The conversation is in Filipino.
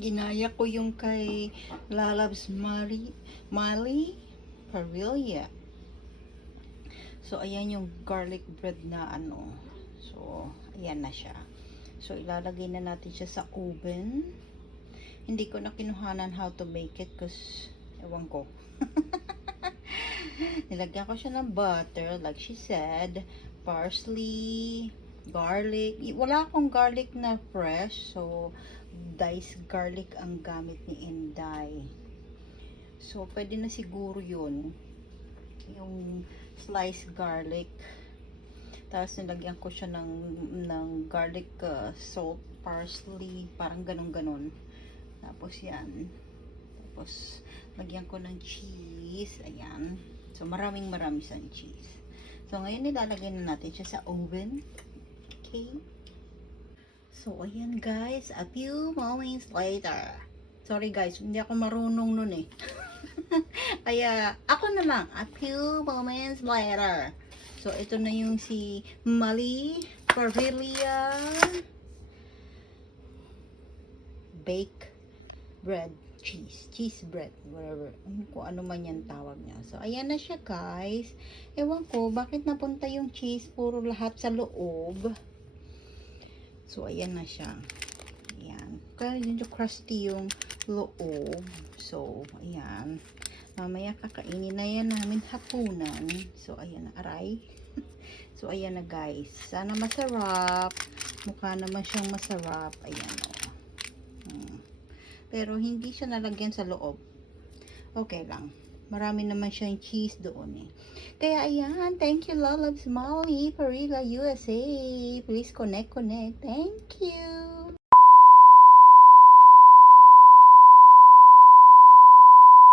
Ginaya ko yung kay Lalabs Mali Parilla. So, ayan yung garlic bread na ano. So, ayan na siya. So, ilalagay na natin siya sa oven. Hindi ko na kinuhanan how to make it kasi ewan ko. Nilagyan ko siya ng butter, like she said, parsley, garlic. Wala akong garlic na fresh, so diced garlic ang gamit ni Inday. So, pwede na siguro yun. Yung sliced garlic. Tapos nilagyan ko siya ng garlic salt, parsley, parang ganun-ganon. Tapos yan. Tapos, lagyan ko ng cheese. Ayan. So, maraming siyang cheese. So, ngayon nilalagay na natin siya sa oven. Okay. So, ayan guys. A few moments later. Sorry guys, hindi ako marunong nun eh. Kaya, ako na lang. A few moments later. So, ito na yung si Mali Parilla Bake Bread. Cheese bread, whatever, kung ano man yan tawag niya. So, ayan na siya guys. Ewan ko, bakit napunta yung cheese, puro lahat sa loob. So, ayan na siya. Ayan. Kaya yun yung crusty yung loob. So, ayan. Mamaya kakainin na yan namin hapunan. So, ayan na, aray. So, ayan na guys. Sana masarap. Mukha naman siyang masarap. Ayan o. Pero hindi siya nalagyan sa loob. Okay lang. Marami naman siyang cheese doon eh. Kaya ayan, thank you Lalabs Molly, Parilla USA. Please connect. Thank you.